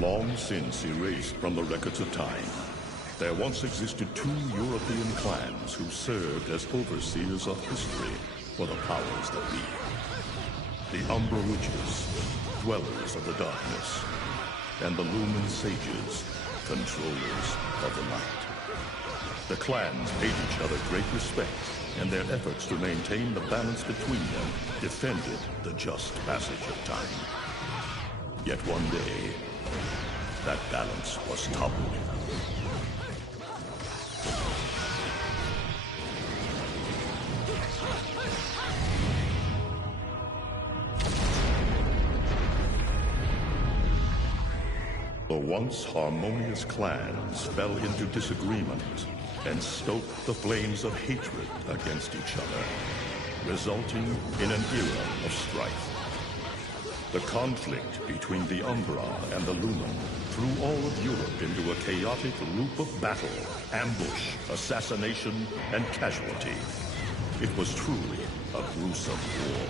Long since erased from the records of time, there once existed two European clans who served as overseers of history for the powers that be. The Umbra Witches, dwellers of the darkness, and the Lumen Sages, controllers of the light. The clans paid each other great respect, and their efforts to maintain the balance between them defended the just passage of time. Yet one day, that balance was toppled. The once harmonious clans fell into disagreement and stoked the flames of hatred against each other, resulting in an era of strife. The conflict between the Umbra and the Lumen threw all of Europe into a chaotic loop of battle, ambush, assassination, and casualty. It was truly a gruesome war.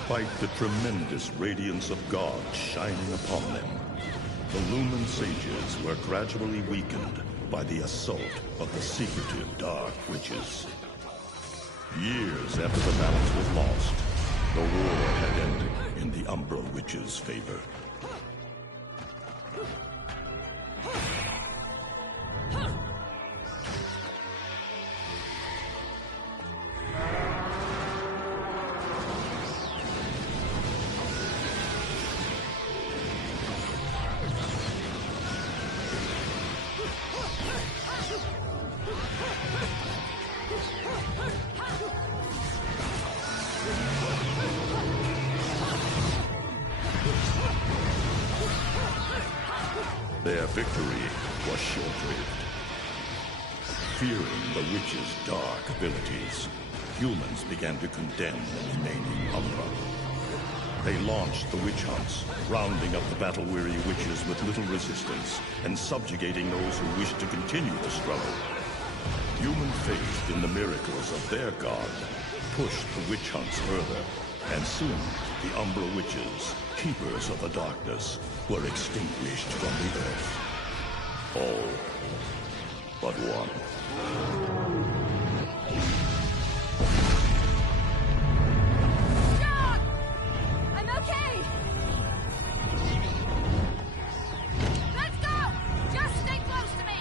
Despite the tremendous radiance of God shining upon them, the Lumen Sages were gradually weakened by the assault of the secretive Dark Witches. Years after the balance was lost, the war had ended in the Umbra Witches' favor. Their victory was short-lived. Fearing the witches' dark abilities, humans began to condemn the remaining Umbra. They launched the witch hunts, rounding up the battle-weary witches with little resistance and subjugating those who wished to continue the struggle. Human faith in the miracles of their god pushed the witch hunts further, and soon the Umbra Witches, keepers of the darkness, were extinguished from the earth. All but one. John! I'm okay! Let's go! Just stay close to me!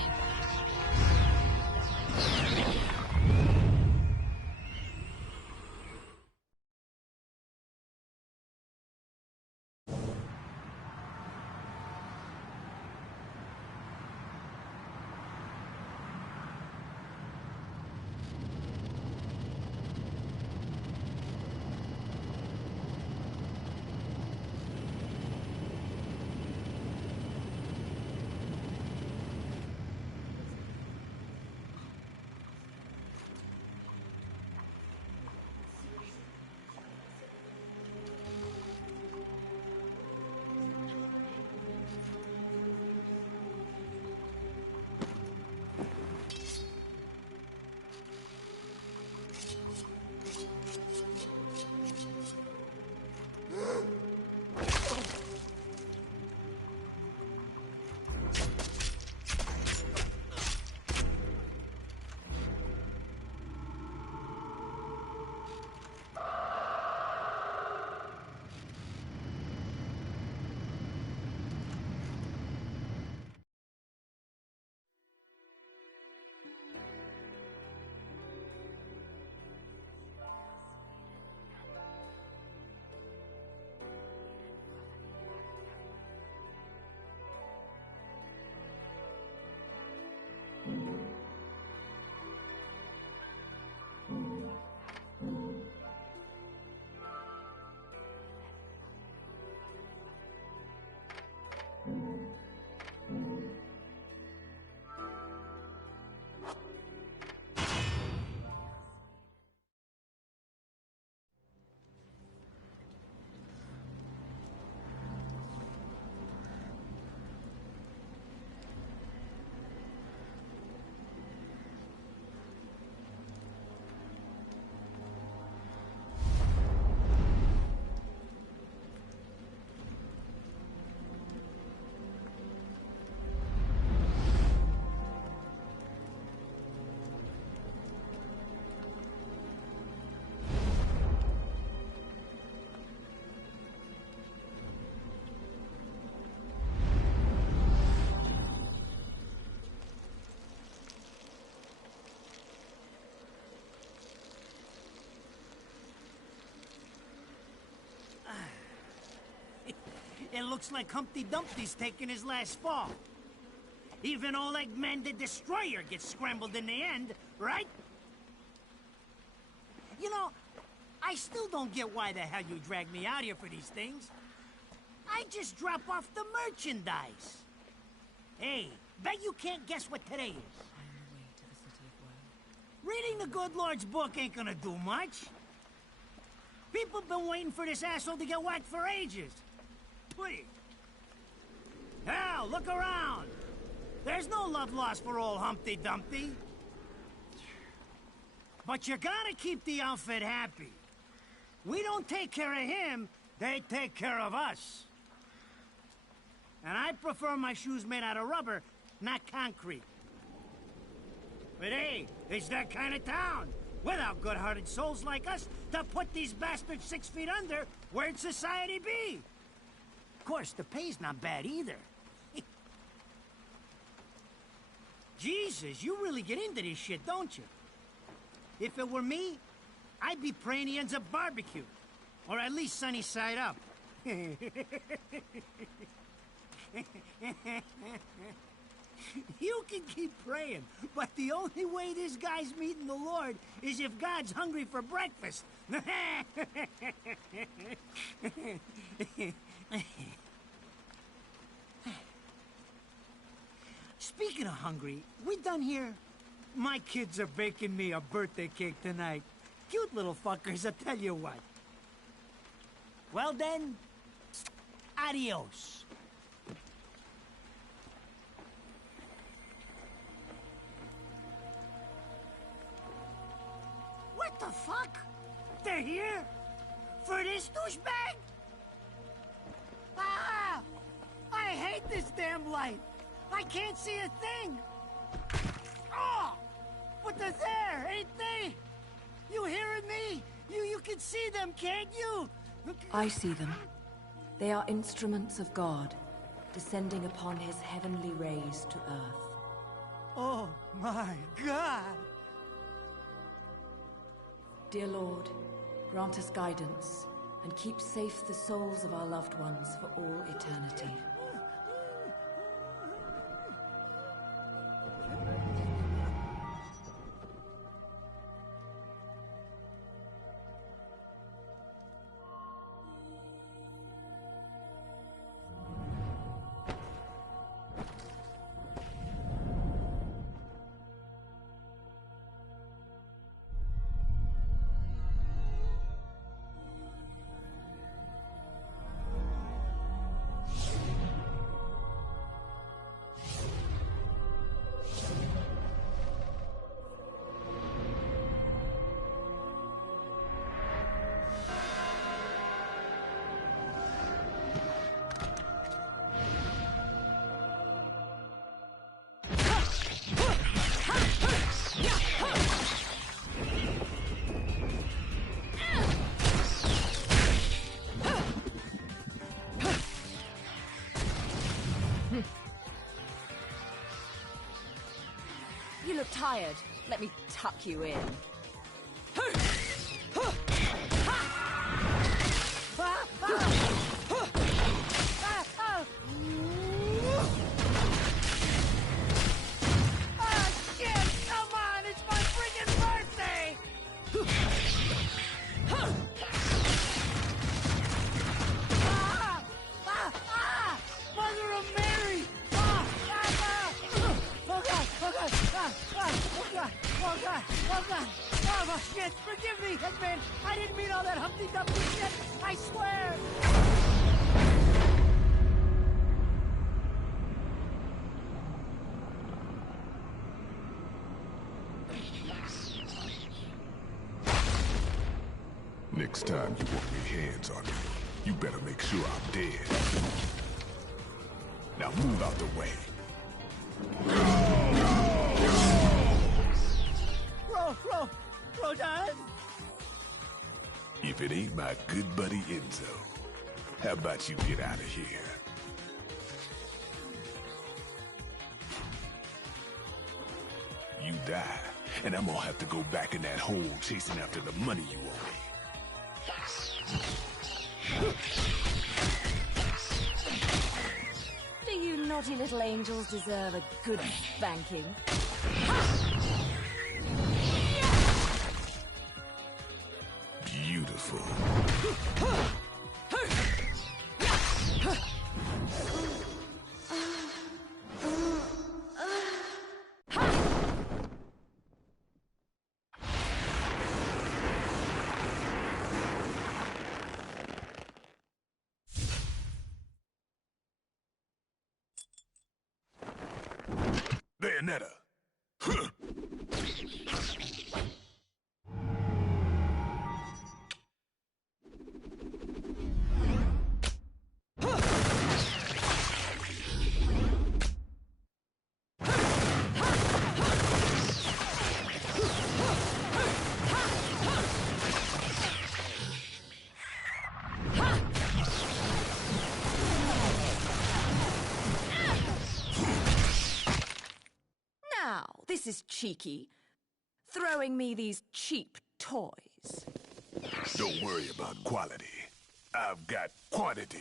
It looks like Humpty Dumpty's taking his last fall. Even old Eggman the Destroyer gets scrambled in the end, right? You know, I still don't get why the hell you dragged me out here for these things. I just drop off the merchandise. Hey, bet you can't guess what today is. I am the way to the city of woe. Reading the good Lord's book ain't gonna do much. People have been waiting for this asshole to get whacked for ages. Please. Hell, look around. There's no love lost for old Humpty Dumpty. But you gotta keep the outfit happy. We don't take care of him, they take care of us. And I prefer my shoes made out of rubber, not concrete. But hey, it's that kind of town. Without good-hearted souls like us to put these bastards 6 feet under, where'd society be? Of course, the pay's not bad either. Jesus, you really get into this shit, don't you? If it were me, I'd be praying he ends up barbecued. Or at least sunny side up. You can keep praying, but the only way this guy's meeting the Lord is if God's hungry for breakfast. Speaking of hungry, we done here? My kids are baking me a birthday cake tonight. Cute little fuckers, I tell you what. Well then, adios. What the fuck? They're here? For this douchebag? Ah! I hate this damn light. I can't see a thing. Oh! But they're there, ain't they? You hearing me? You can see them, can't you? I see them. They are instruments of God, descending upon his heavenly rays to earth. Oh my God! Dear Lord, grant us guidance, and keep safe the souls of our loved ones for all eternity. You look tired. Let me tuck you in. Shit! Come on! It's my friggin' birthday! Mother of Mary! Oh shit! Forgive me, Headman! I didn't mean all that Humpty Dumpty shit! I swear! Next time you want your hands on me, you better make sure I'm dead. Now move out the way. Rodan? If it ain't my good buddy Enzo, how about you get out of here? You die, and I'm gonna have to go back in that hole chasing after the money you owe me. naughty little angels deserve a good spanking. Beautiful. Bayonetta. Now, this is cheeky. Throwing me these cheap toys. Don't worry about quality. I've got quantity.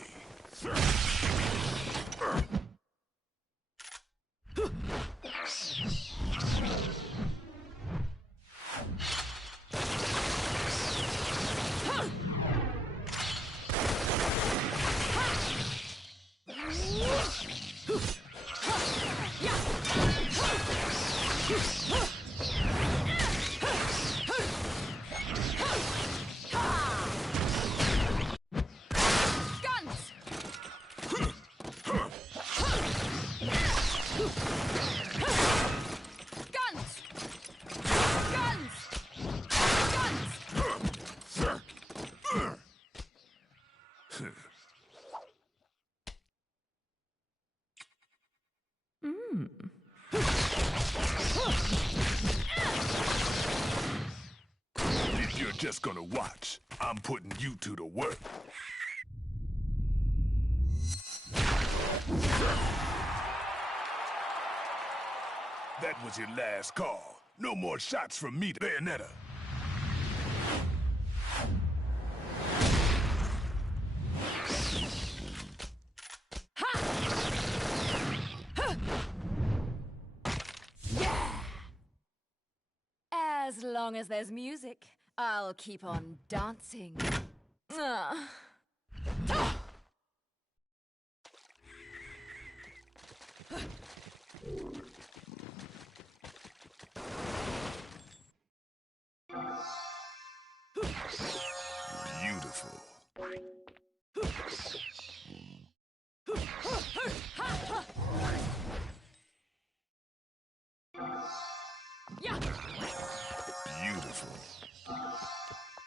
If you're just gonna watch, I'm putting you two to work. That was your last call. No more shots from me, Bayonetta. As long as there's music, I'll keep on dancing. Beautiful. Yeah. Beautiful.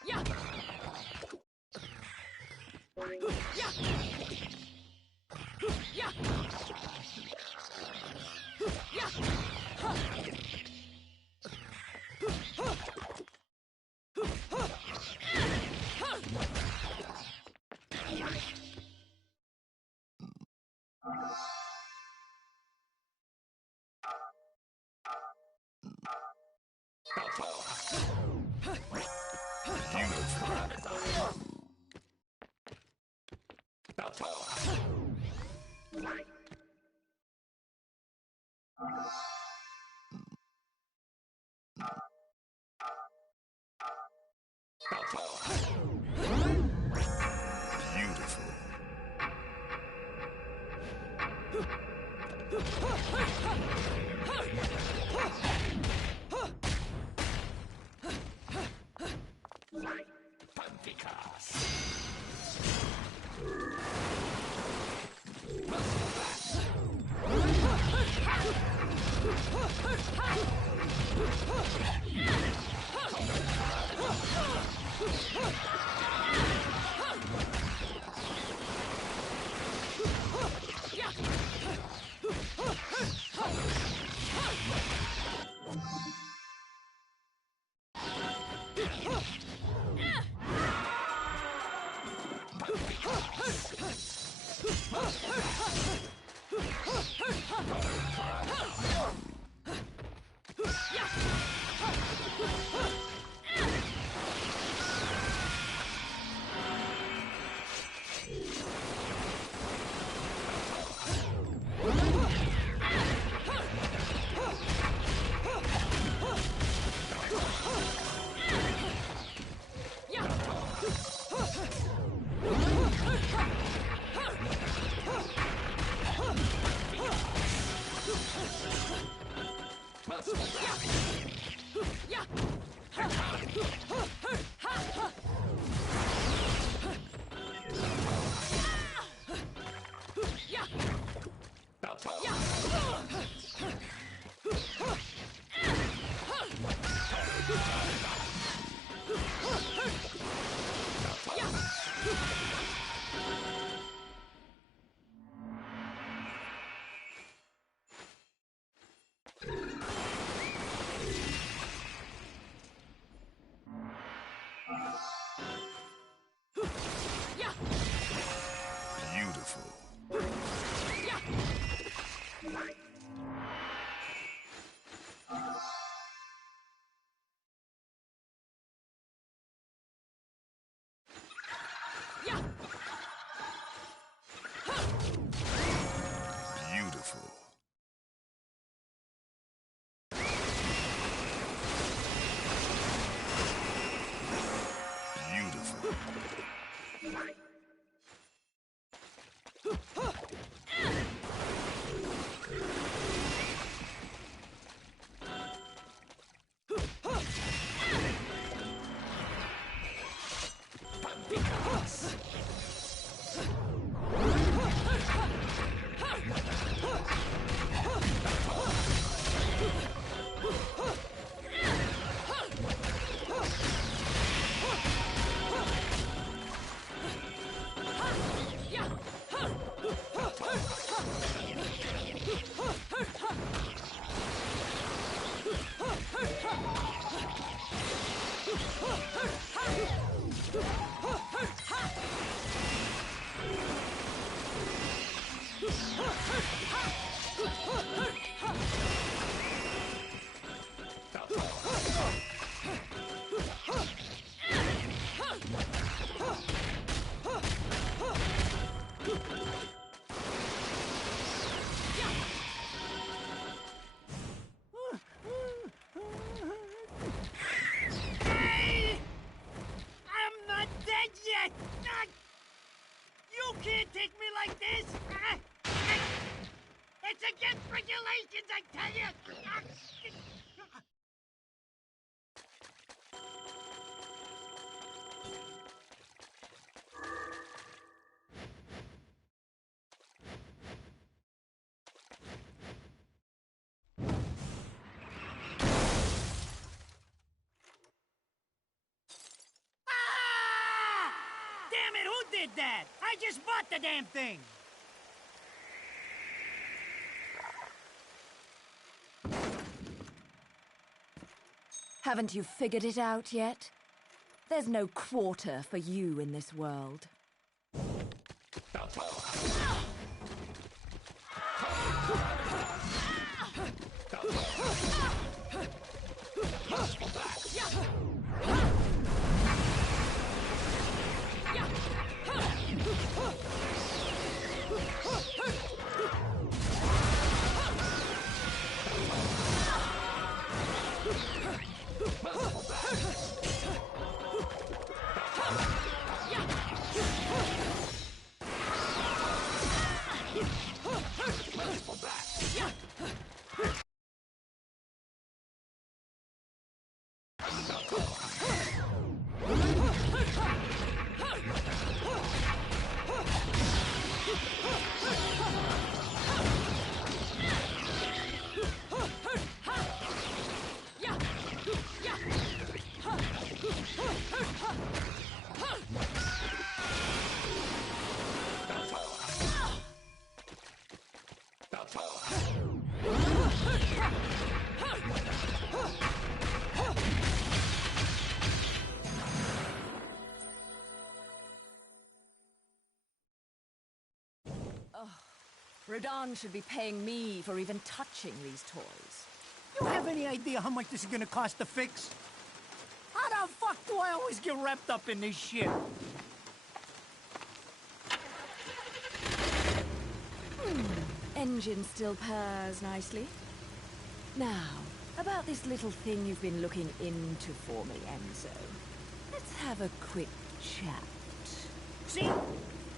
Yeah. Yeah. Yeah. Yeah. Beautiful. Beautiful. Beautiful. Beautiful. Hey! I'm not dead yet! You can't take me like this! It's against regulations, I tell you! Damn it, who did that? I just bought the damn thing! Haven't you figured it out yet? There's no quarter for you in this world. Rodan should be paying me for even touching these toys. You have any idea how much this is gonna cost to fix? How the fuck do I always get wrapped up in this shit? Engine still purrs nicely. Now, about this little thing you've been looking into for me, Enzo. Let's have a quick chat. See?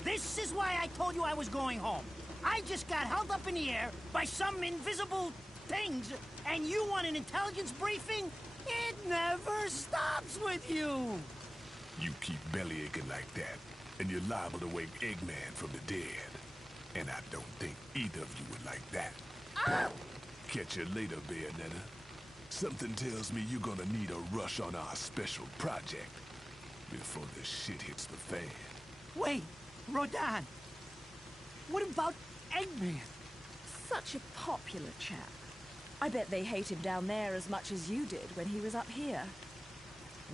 This is why I told you I was going home. I just got held up in the air by some invisible things, and you want an intelligence briefing? It never stops with you! You keep bellyaching like that, and you're liable to wake Eggman from the dead. And I don't think either of you would like that. Ah! Catch you later, Bayonetta. Something tells me you're gonna need a rush on our special project before the shit hits the fan. Wait, Rodan! What about Eggman? Such a popular chap. I bet they hate him down there as much as you did when he was up here.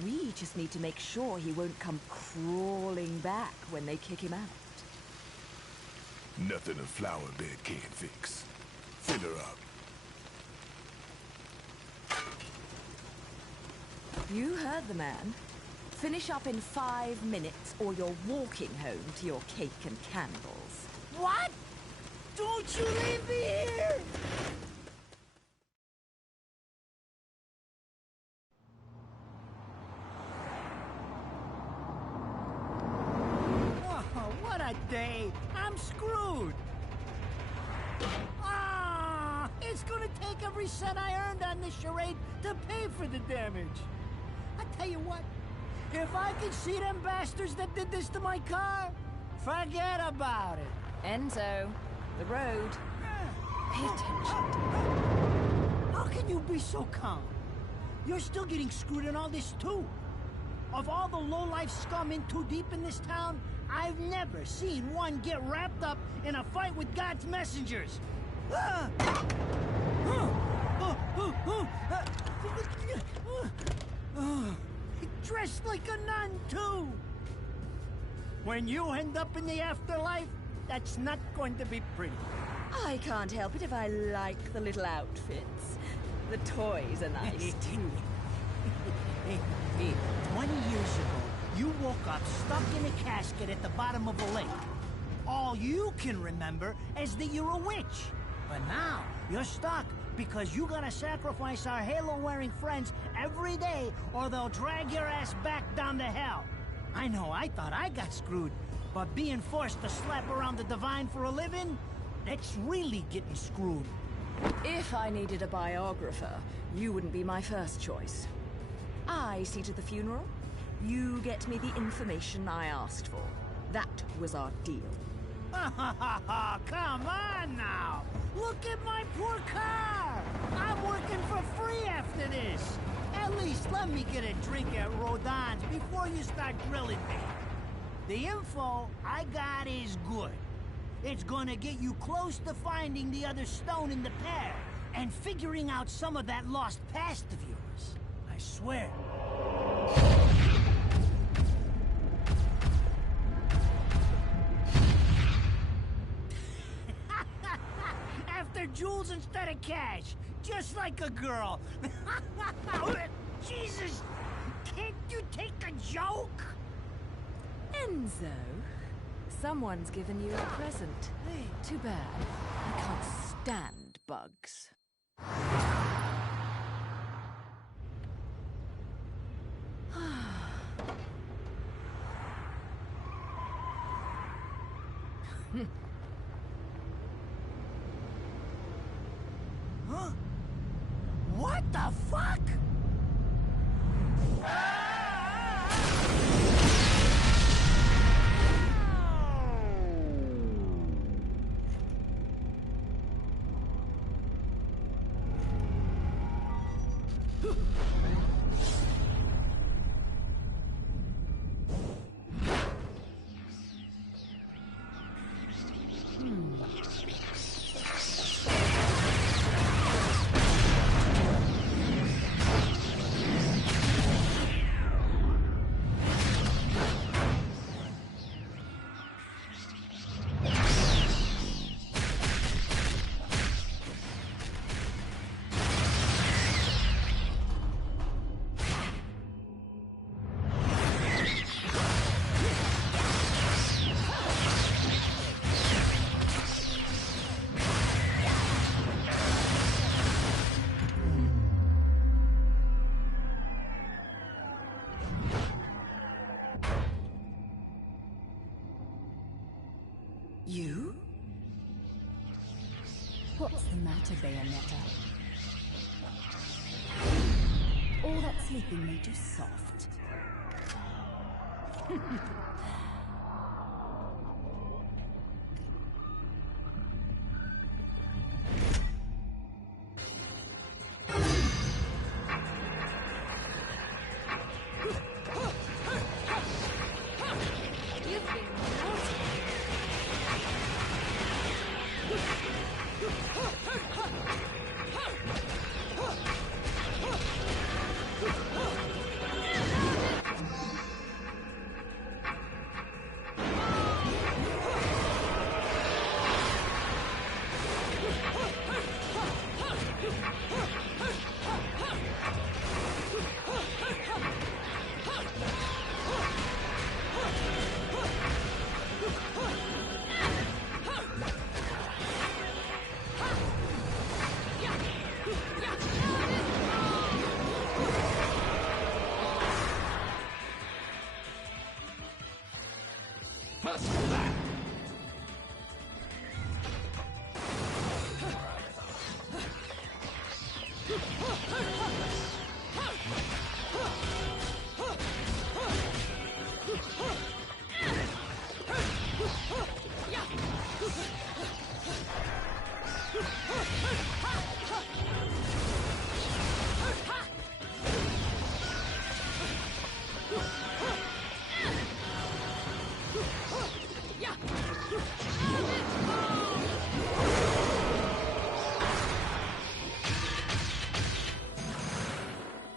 We just need to make sure he won't come crawling back when they kick him out. Nothing a flower bed can't fix. Fill her up. You heard the man. Finish up in 5 minutes or you're walking home to your cake and candles. What? Don't you leave me here! Oh, what a day! I'm screwed! Ah! It's gonna take every cent I earned on this charade to pay for the damage. I tell you what, if I could see them bastards that did this to my car, forget about it. Enzo, the road. Pay attention. How can you be so calm? You're still getting screwed in all this too. Of all the low-life scum in too deep in this town, I've never seen one get wrapped up in a fight with God's messengers. Ah! Dressed like a nun, too! When you end up in the afterlife, that's not going to be pretty. I can't help it if I like the little outfits. The toys are nice, too. Hey, 20 years ago, you woke up stuck in a casket at the bottom of a lake. All you can remember is that you're a witch. But now, you're stuck because you gotta sacrifice our halo-wearing friends every day or they'll drag your ass back down to hell. I know, I thought I got screwed, but being forced to slap around the divine for a living, that's really getting screwed. If I needed a biographer, you wouldn't be my first choice. I see to the funeral. You get me the information I asked for. That was our deal. Come on now! Look at my poor car! I'm working for free after this! At least let me get a drink at Rodon's before you start grilling me. The info I got is good. It's gonna get you close to finding the other stone in the pair and figuring out some of that lost past of yours. I swear. After jewels instead of cash, just like a girl. Jesus, can't you take a joke? Enzo, someone's given you a present. Too bad. I can't stand bugs. Huh? What the fuck? You? What's the matter, Bayonetta? All that sleeping made you soft?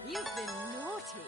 You've been naughty.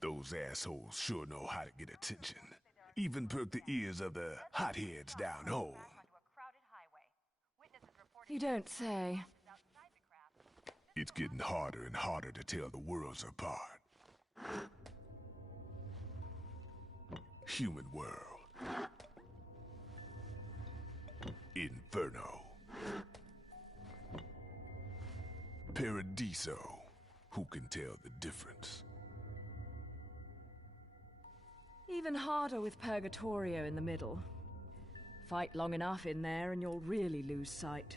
Those assholes sure know how to get attention. Even perk the ears of the hotheads down home. You don't say. It's getting harder and harder to tell the worlds apart. Human world. Inferno. Paradiso. Who can tell the difference? Even harder with Purgatorio in the middle. Fight long enough in there and you'll really lose sight.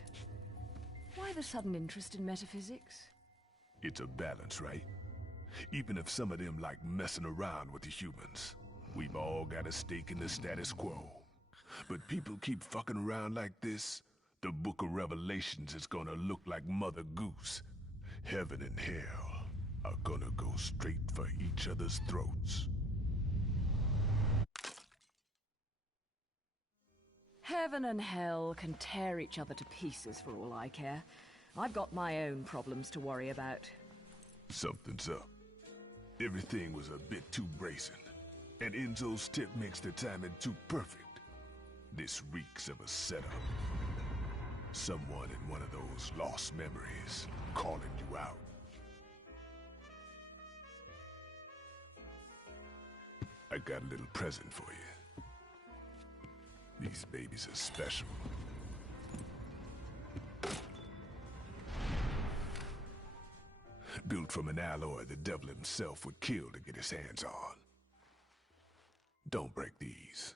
Why the sudden interest in metaphysics? It's a balance, right? Even if some of them like messing around with the humans. We've all got a stake in the status quo. But people keep fucking around like this, the Book of Revelations is gonna look like Mother Goose. Heaven and hell are gonna go straight for each other's throats. Heaven and hell can tear each other to pieces for all I care. I've got my own problems to worry about. Something's up. Everything was a bit too brazen, and Enzo's tip makes the timing too perfect. This reeks of a setup. Someone in one of those lost memories calling you out. I got a little present for you. These babies are special. Built from an alloy the devil himself would kill to get his hands on. Don't break these,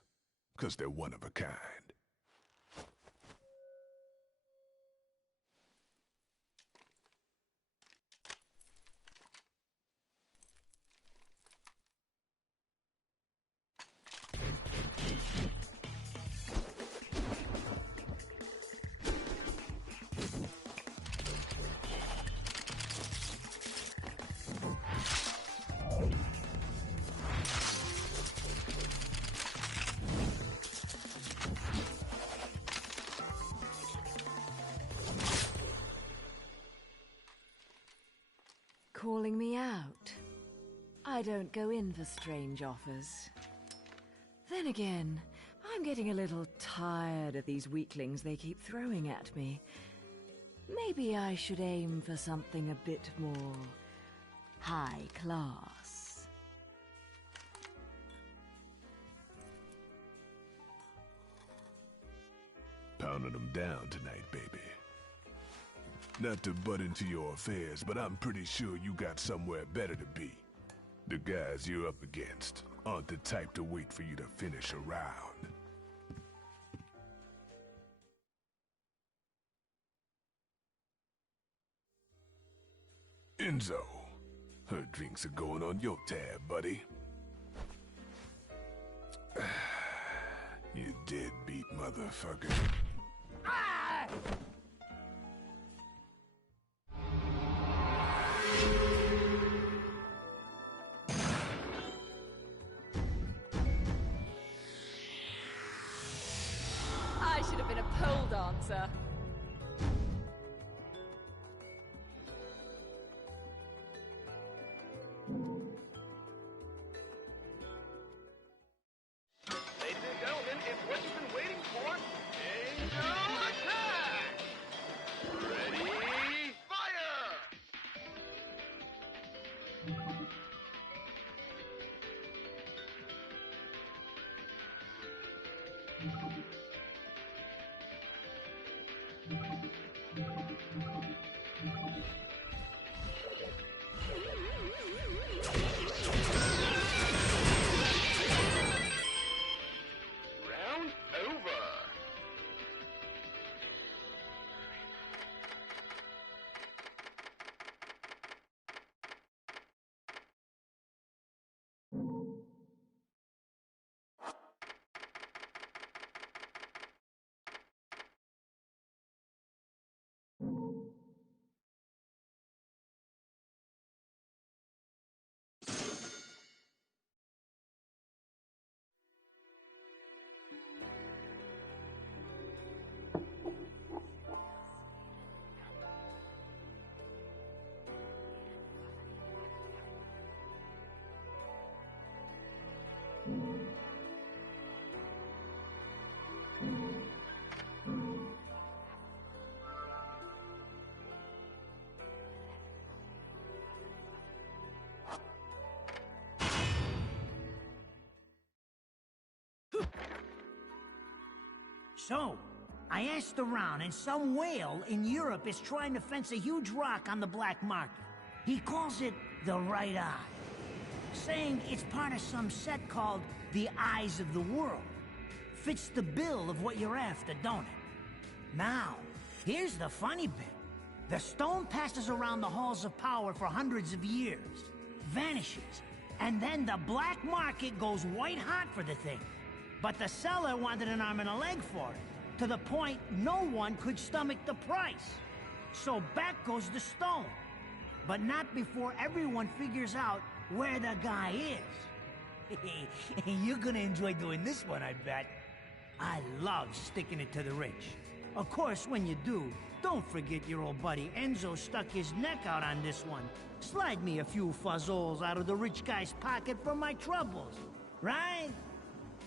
'cause they're one of a kind. calling me out. I don't go in for strange offers. Then again, I'm getting a little tired of these weaklings they keep throwing at me. Maybe I should aim for something a bit more high class. Pounding them down tonight, baby. Not to butt into your affairs, but I'm pretty sure you got somewhere better to be. The guys you're up against aren't the type to wait for you to finish a round. Enzo, her drinks are going on your tab, buddy. You deadbeat motherfucker. Ah! I should have been a pole dancer. Ladies and gentlemen, it's what you've been waiting for. Angel attack! Ready, fire! Round over. So, I asked around, and some whale in Europe is trying to fence a huge rock on the black market. He calls it the right eye, saying it's part of some set called the Eyes of the World. Fits the bill of what you're after, don't it? Now, here's the funny bit. The stone passes around the halls of power for hundreds of years, vanishes, and then the black market goes white hot for the thing. But the seller wanted an arm and a leg for it, to the point no one could stomach the price. So back goes the stone. But not before everyone figures out where the guy is. You're gonna enjoy doing this one, I bet. I love sticking it to the rich. Of course, when you do, don't forget your old buddy Enzo stuck his neck out on this one. Slide me a few fuzzoles out of the rich guy's pocket for my troubles, right?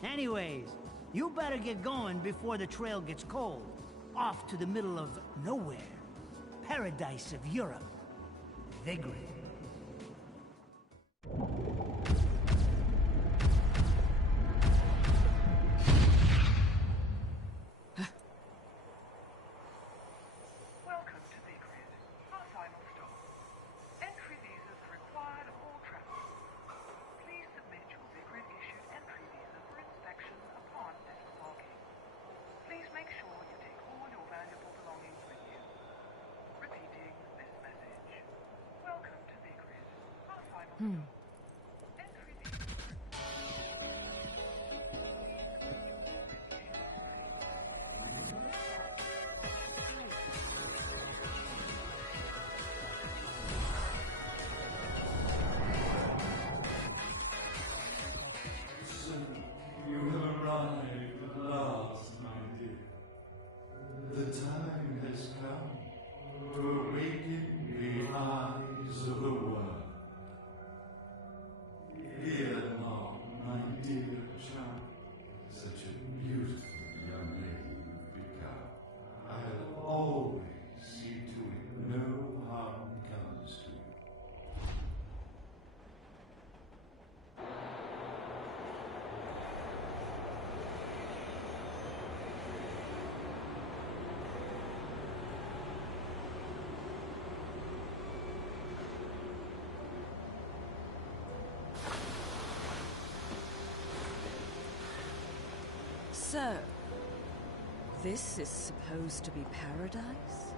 Anyways, you better get going before the trail gets cold. Off to the middle of nowhere. Paradise of Europe. Vigrid. Welcome to Vigrid, our final stop. Entry visas required of all travelers. Please submit your Vigrid-issued entry visa for inspection upon disembarking. Please make sure you take all your valuable belongings with you. Repeating this message. Welcome to Vigrid, our final stop. Entry visas You have arrived at last, my dear. The time has come to awaken the eyes of the world. So, this is supposed to be paradise?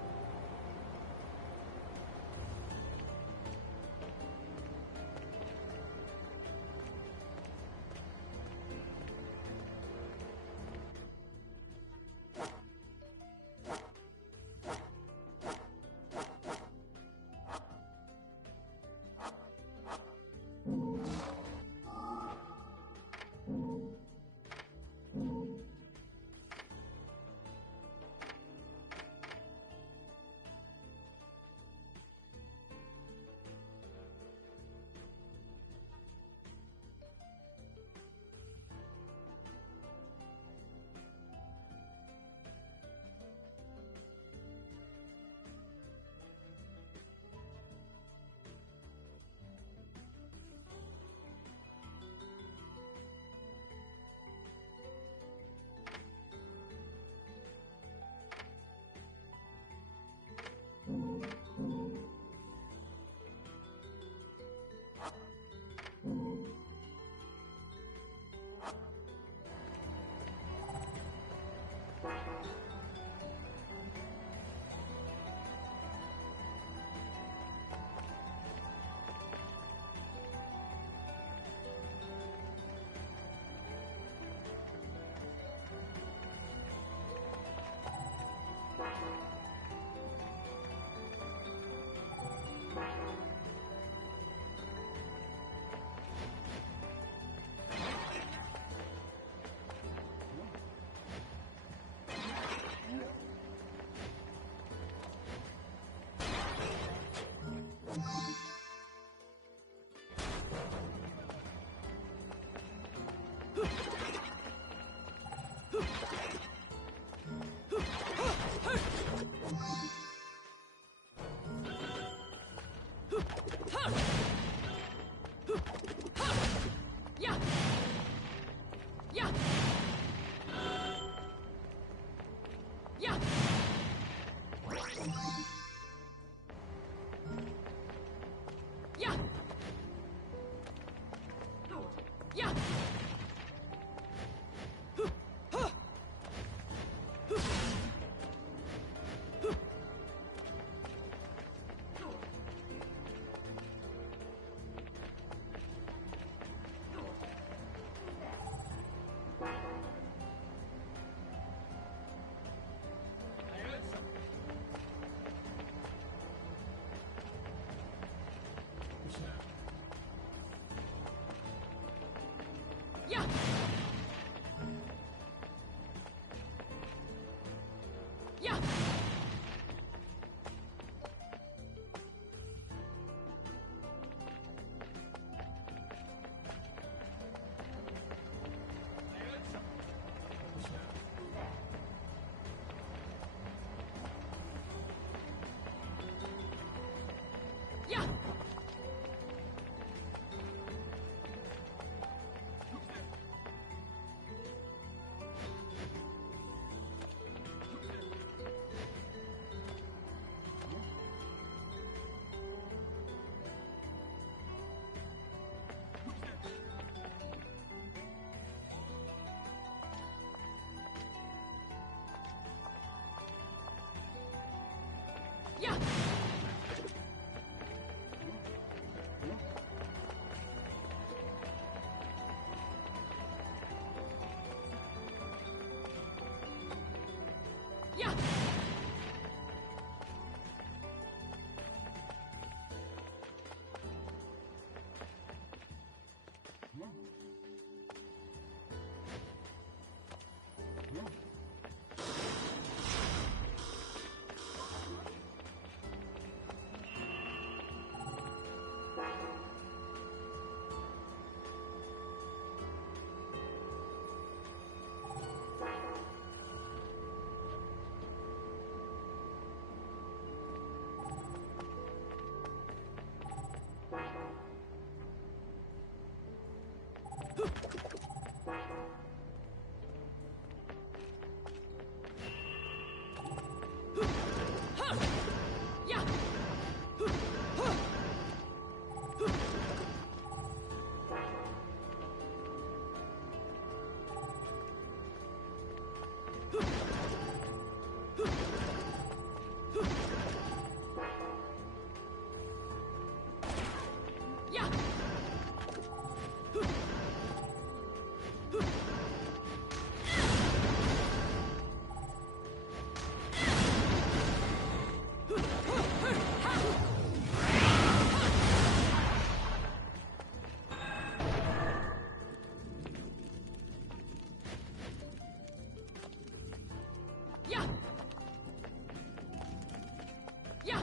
Yeah.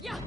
Yeah.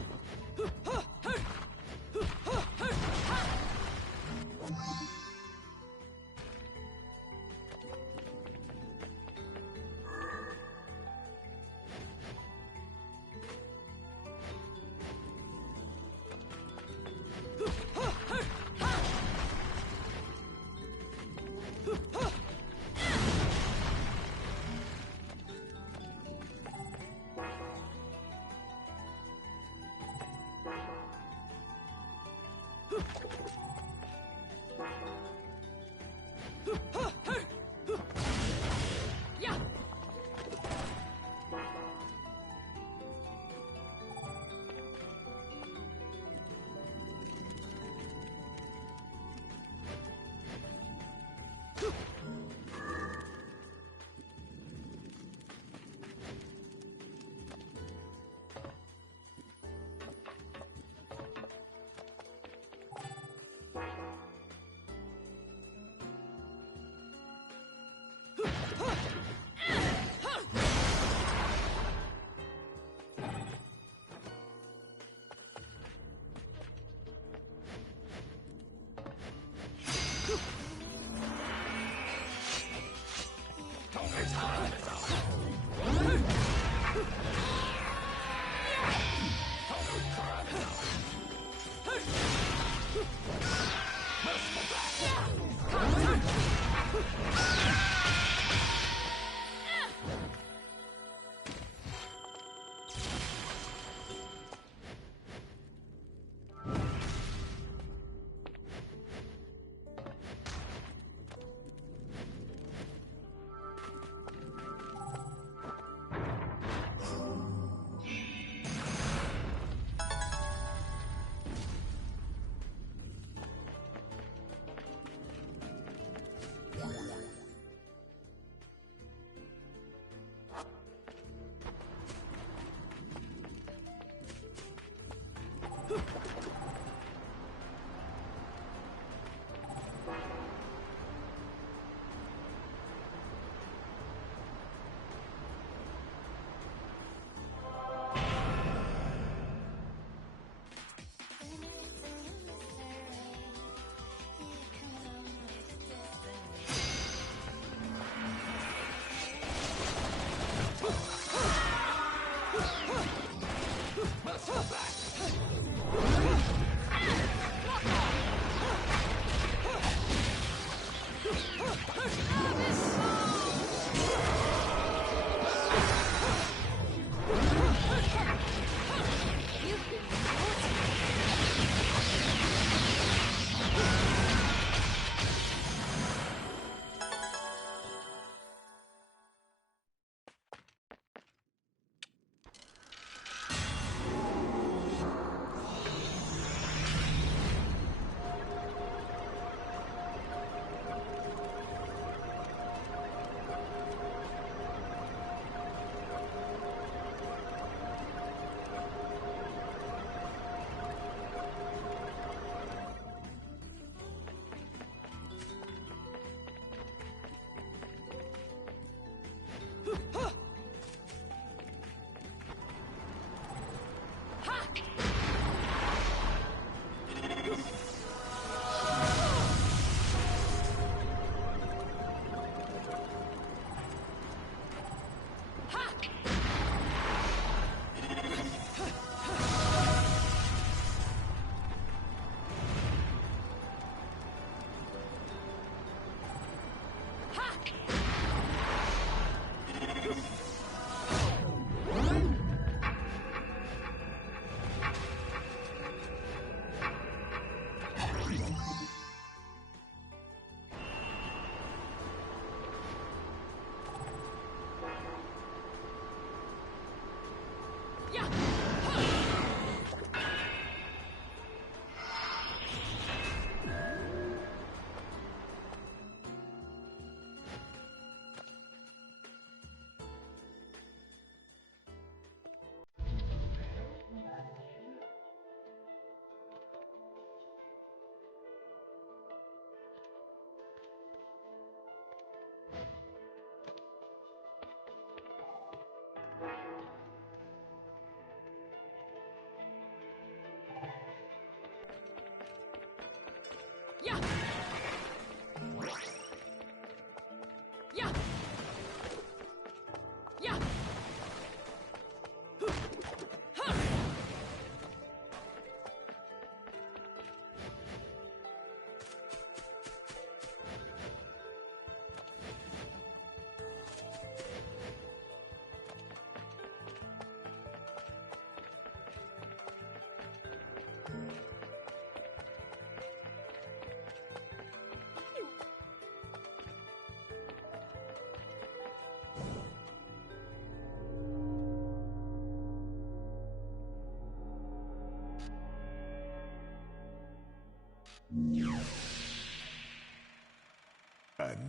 I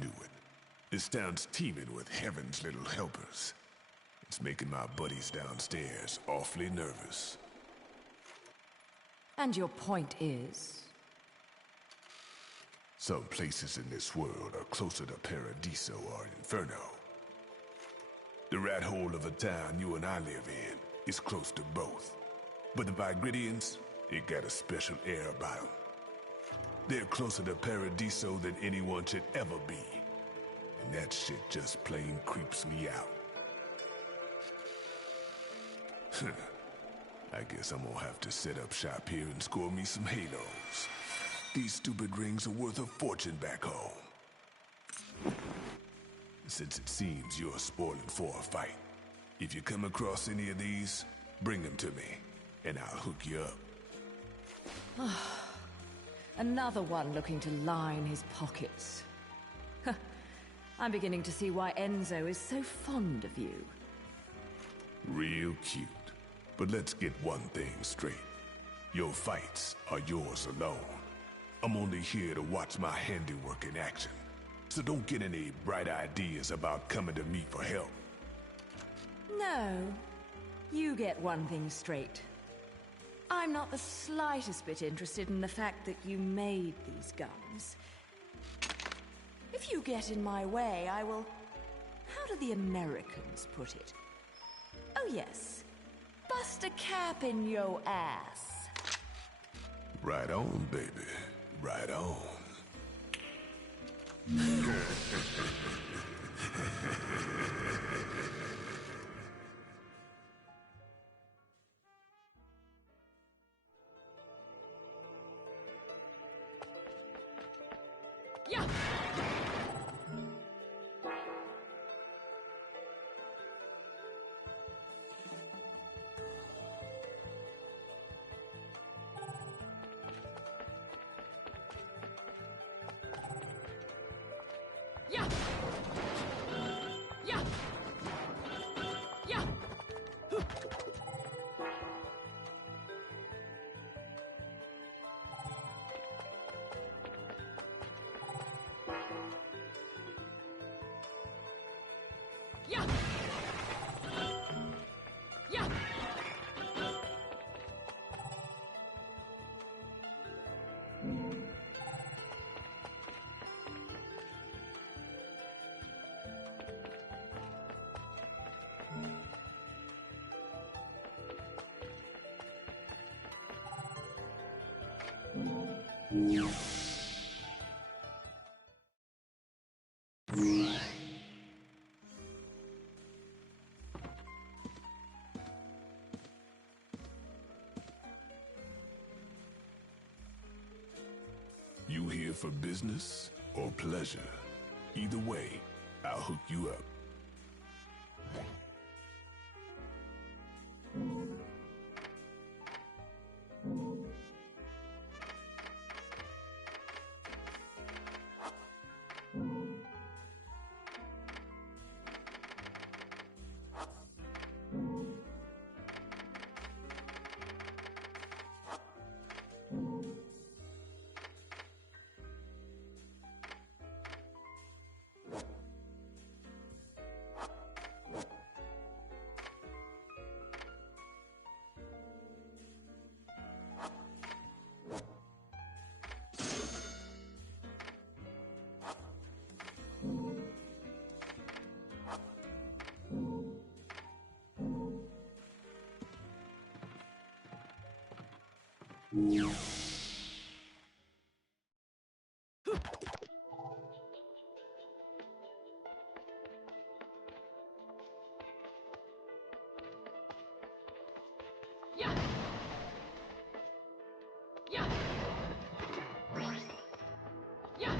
knew it. This town's teeming with heaven's little helpers. It's making my buddies downstairs awfully nervous. And your point is? Some places in this world are closer to Paradiso or Inferno. The rat hole of a town you and I live in is close to both. But the Vigridians, they got a special air about them. They're closer to Paradiso than anyone should ever be. And that shit just plain creeps me out. I guess I'm gonna have to set up shop here and score me some halos. These stupid rings are worth a fortune back home. Since it seems you're spoiling for a fight, if you come across any of these, bring them to me, and I'll hook you up. Another one looking to line his pockets. I'm beginning to see why Enzo is so fond of you. Real cute. But let's get one thing straight. Your fights are yours alone. I'm only here to watch my handiwork in action. So don't get any bright ideas about coming to me for help. No. You get one thing straight. I'm not the slightest bit interested in the fact that you made these guns. If you get in my way, I will... How do the Americans put it? Oh yes. Bust a cap in yo ass. Right on, baby. Right on. Yeah! Yeah! Yeah! Yeah! Yeah! Yeah! You here for business or pleasure? Either way, I'll hook you up. Yeah! Yeah! Yeah! Yeah!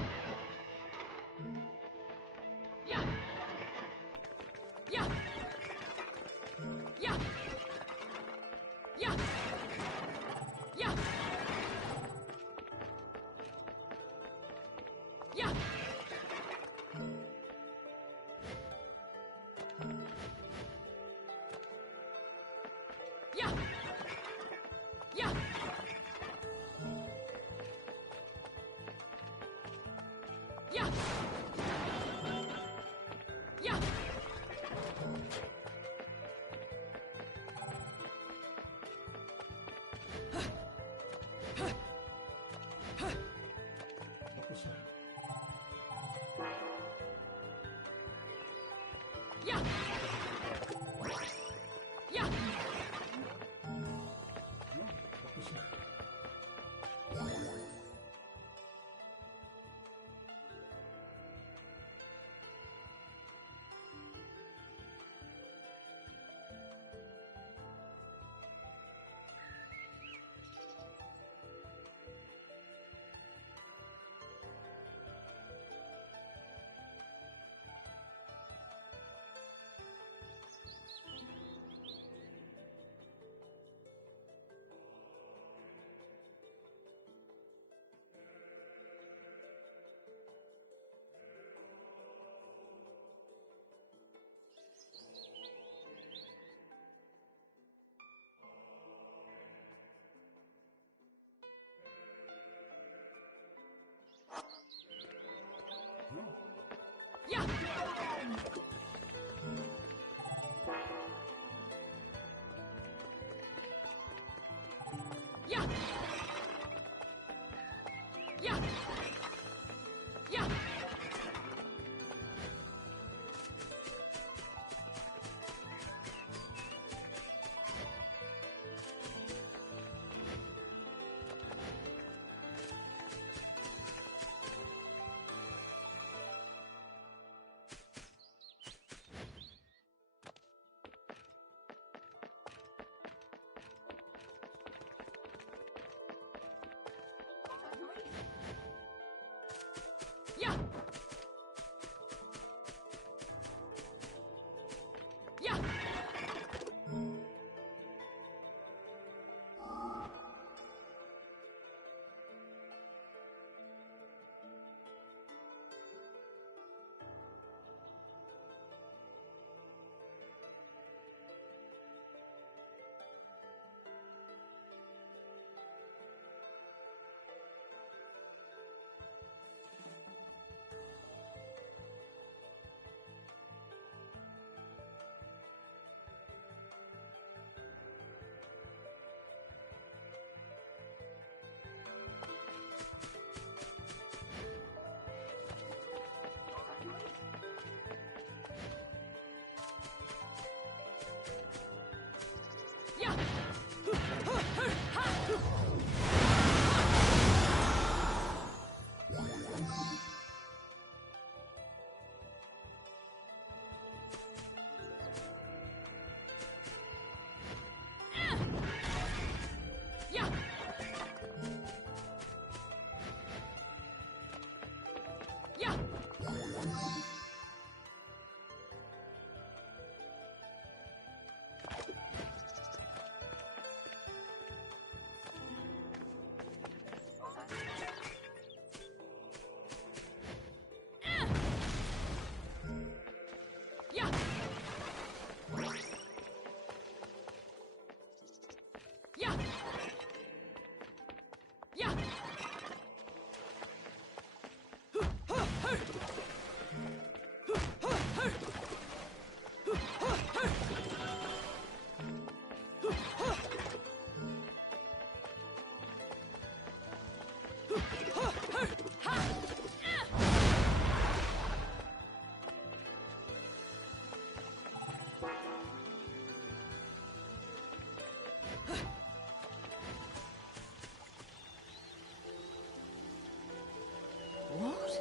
Yeah! Yeah! Yeah! Yeah! What was that? Yeah! Yeah! What was that? Yeah! Yeah! Yeah! Yeah! Yeah! Yeah! Yeah! Yeah! Yeah! Yeah! Yeah! Yeah! What?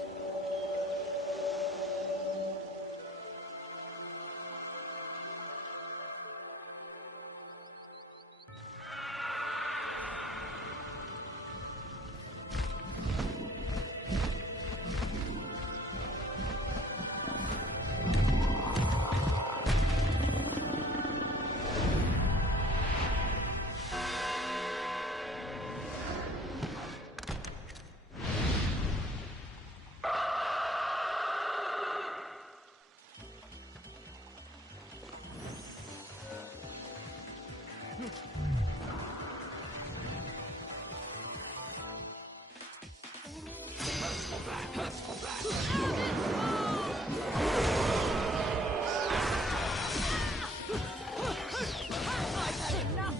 I've had enough!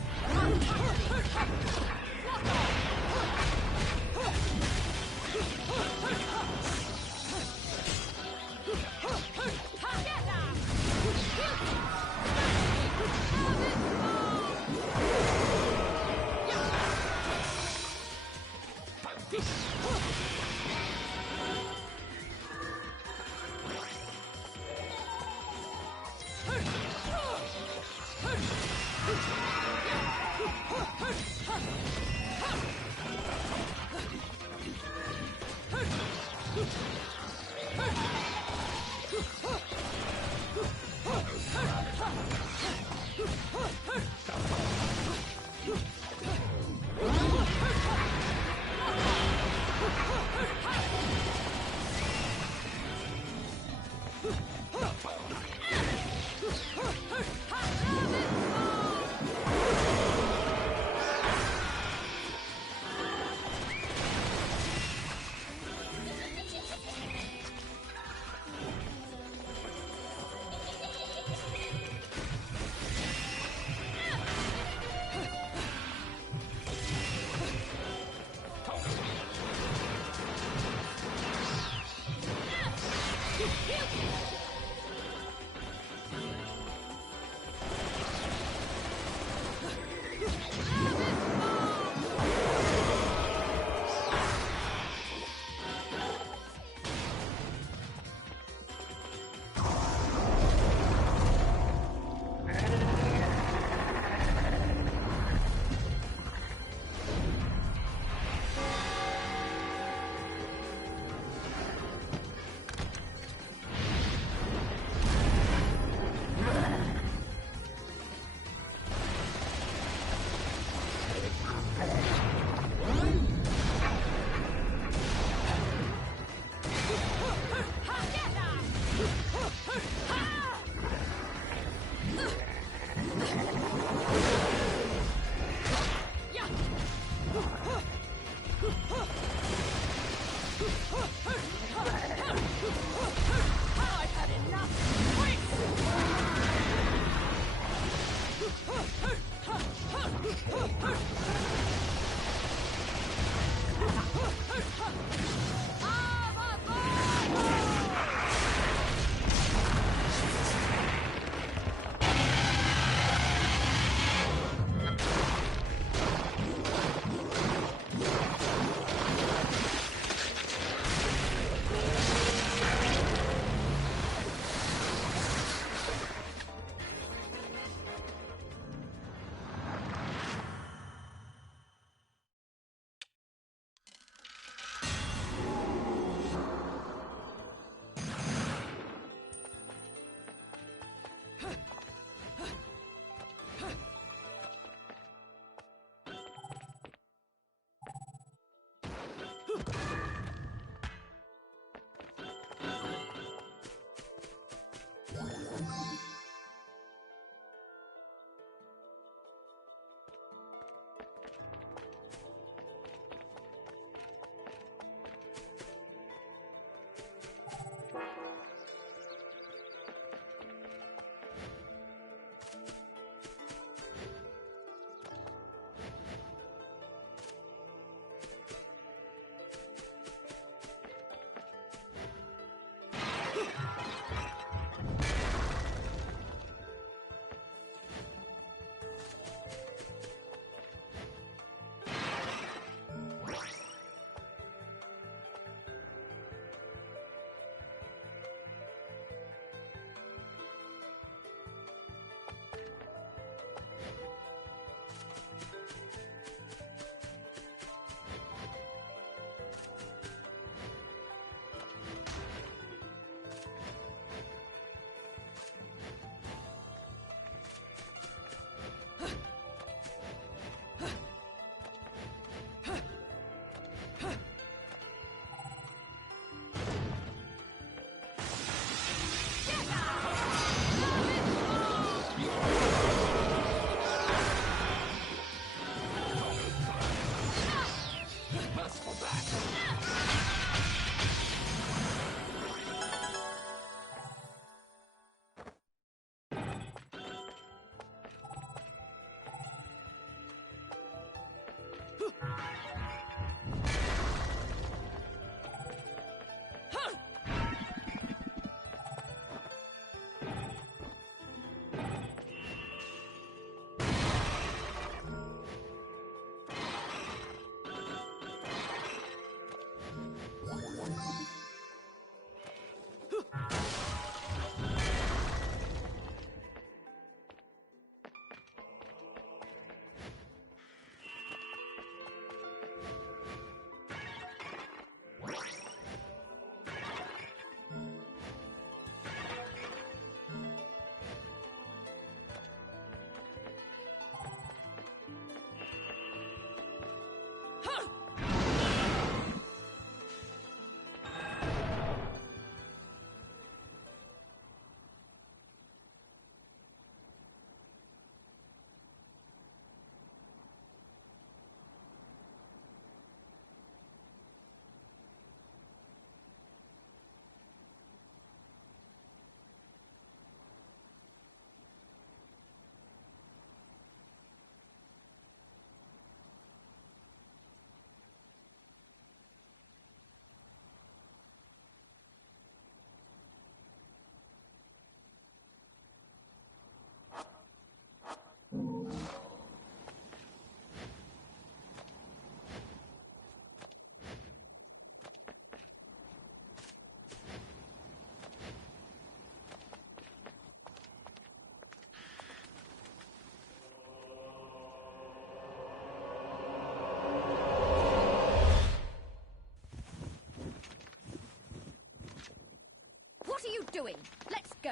doing? Let's go.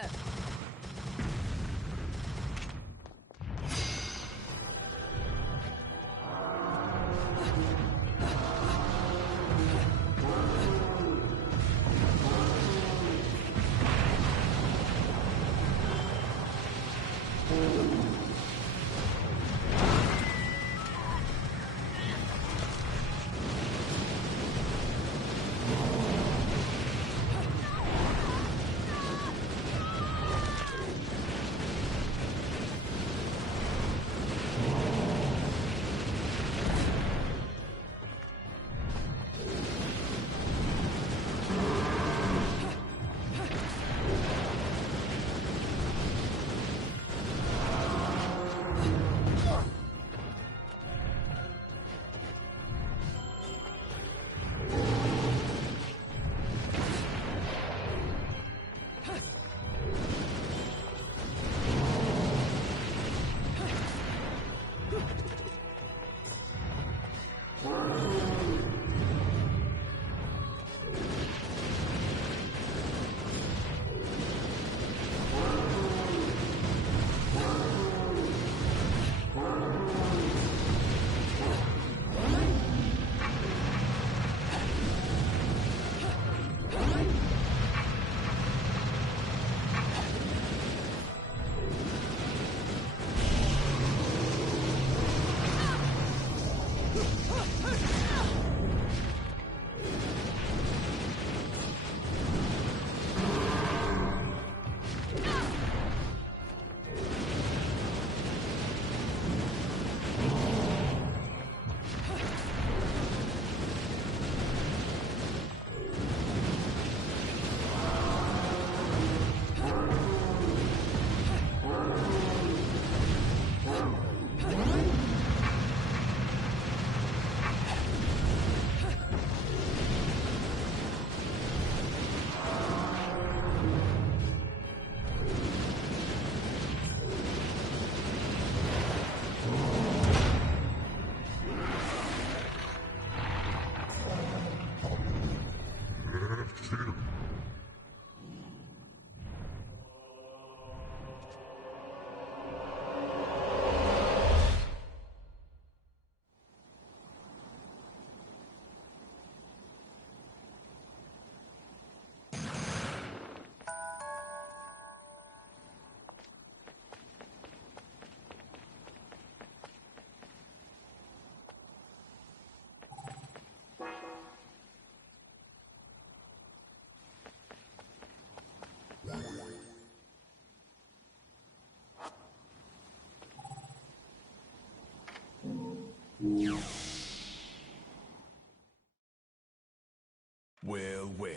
Well, well.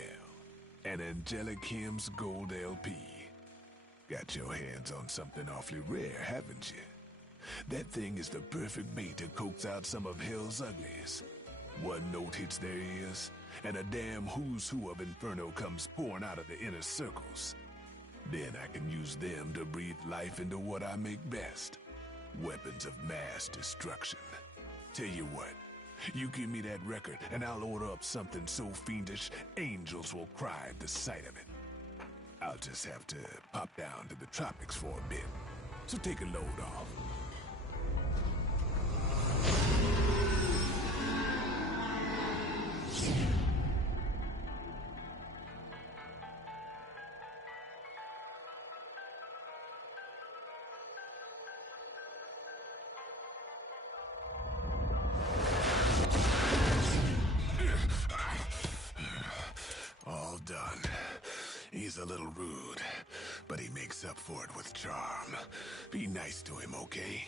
An Angelic Hymns Gold LP. Got your hands on something awfully rare, haven't you? That thing is the perfect bait to coax out some of hell's uglies. One note hits their ears, and a damn who's who of Inferno comes pouring out of the inner circles. Then I can use them to breathe life into what I make best. Weapons of mass destruction. Tell you what, you give me that record and I'll order up something so fiendish, angels will cry at the sight of it. I'll just have to pop down to the tropics for a bit. So take a load off. All done. He's a little rude, but he makes up for it with charm. Be nice to him, okay?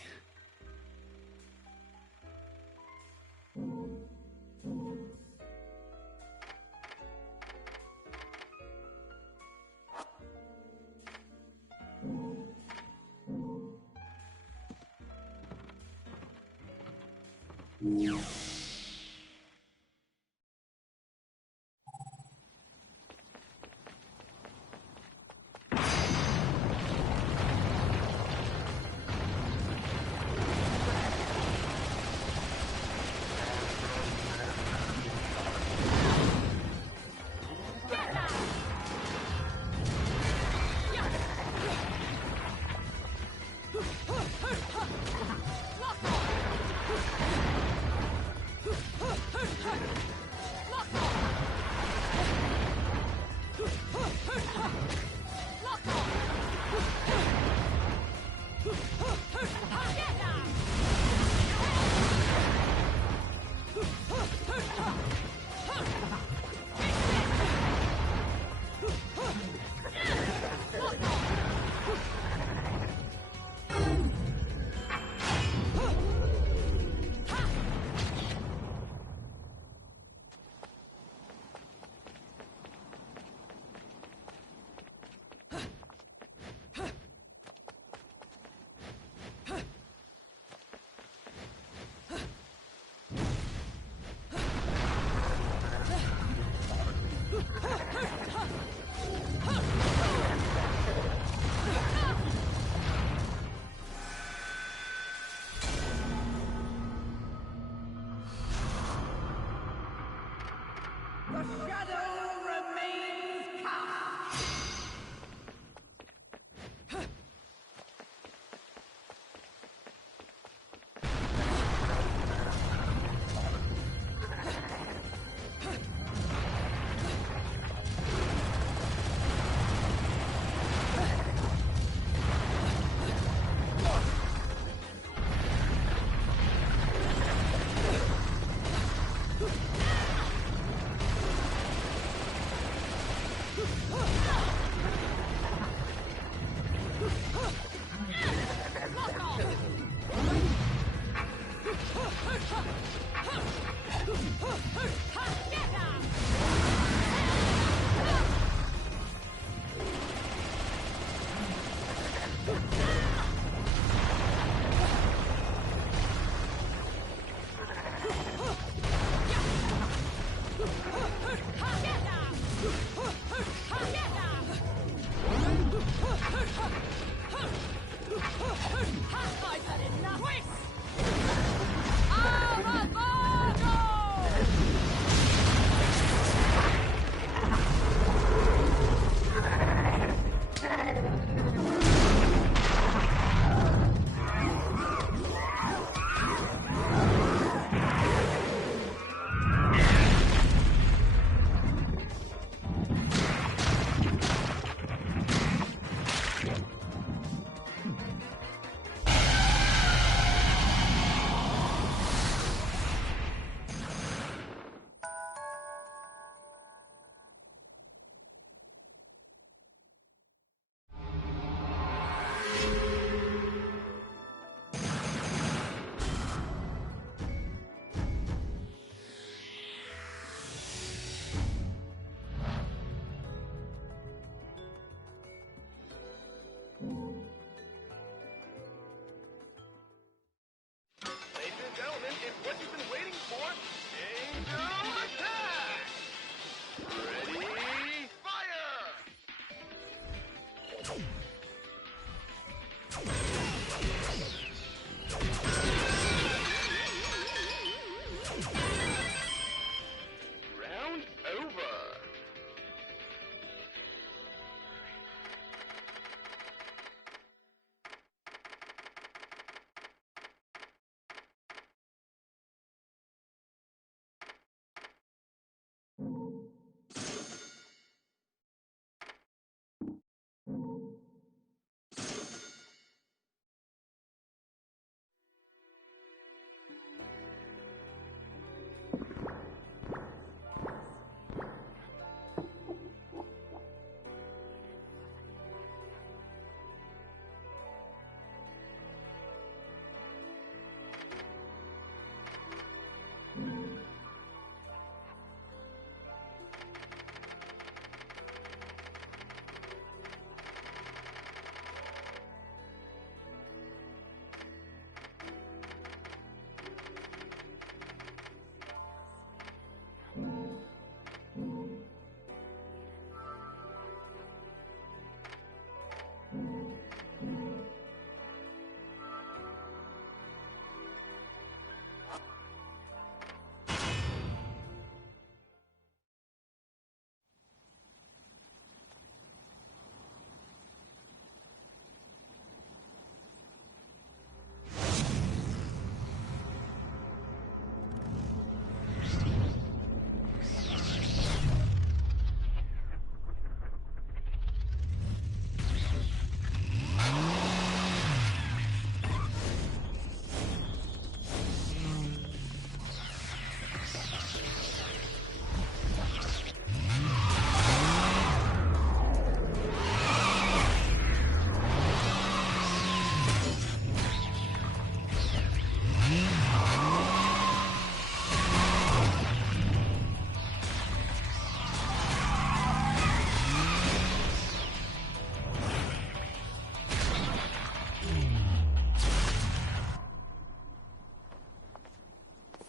The shadow remains cast. I've had enough!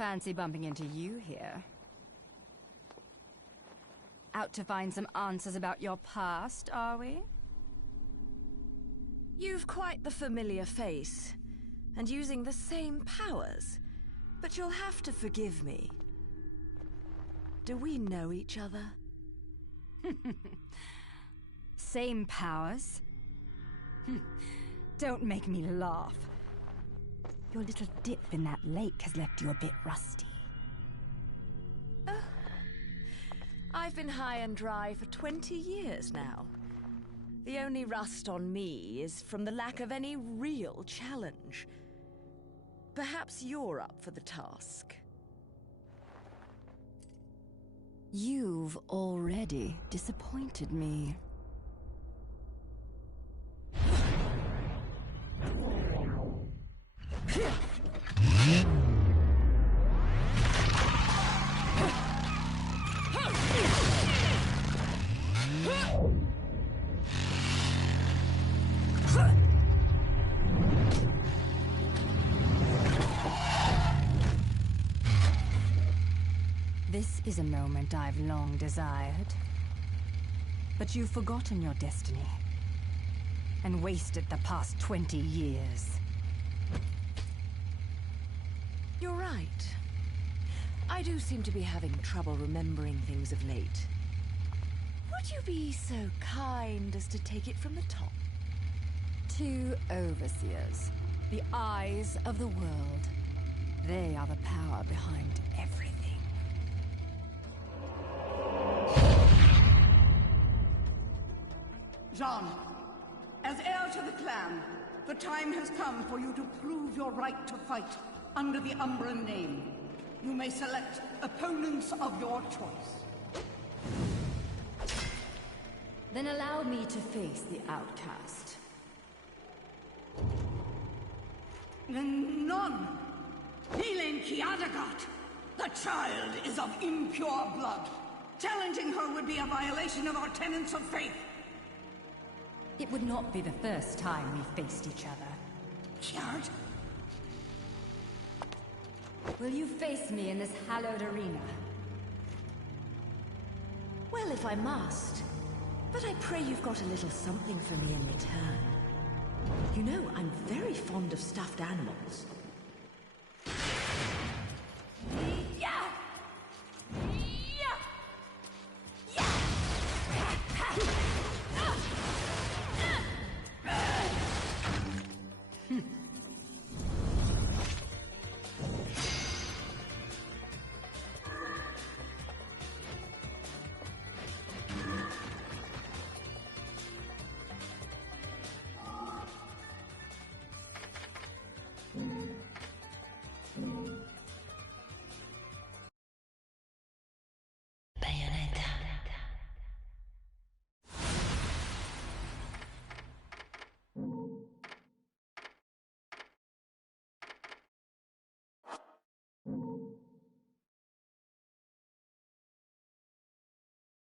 Fancy bumping into you here. Out to find some answers about your past, are we? You've quite the familiar face, and using the same powers. But you'll have to forgive me. Do we know each other? Same powers? Don't make me laugh. Your little dip in that lake has left you a bit rusty. I've been high and dry for 20 years now. The only rust on me is from the lack of any real challenge. Perhaps you're up for the task. You've already disappointed me. This is a moment I've long desired. But you've forgotten your destiny and wasted the past 20 years. You're right. I do seem to be having trouble remembering things of late. Would you be so kind as to take it from the top? 2 overseers, the eyes of the world. They are the power behind everything. Jean, as heir to the clan, the time has come for you to prove your right to fight under the Umbran name. You may select opponents of your choice. Then allow me to face the outcast. None! Helen Kiadagat! The child is of impure blood. Challenging her would be a violation of our tenets of faith. It would not be the first time we faced each other. Kiard? Will you face me in this hallowed arena? Well, if I must. But I pray you've got a little something for me in return. You know, I'm very fond of stuffed animals.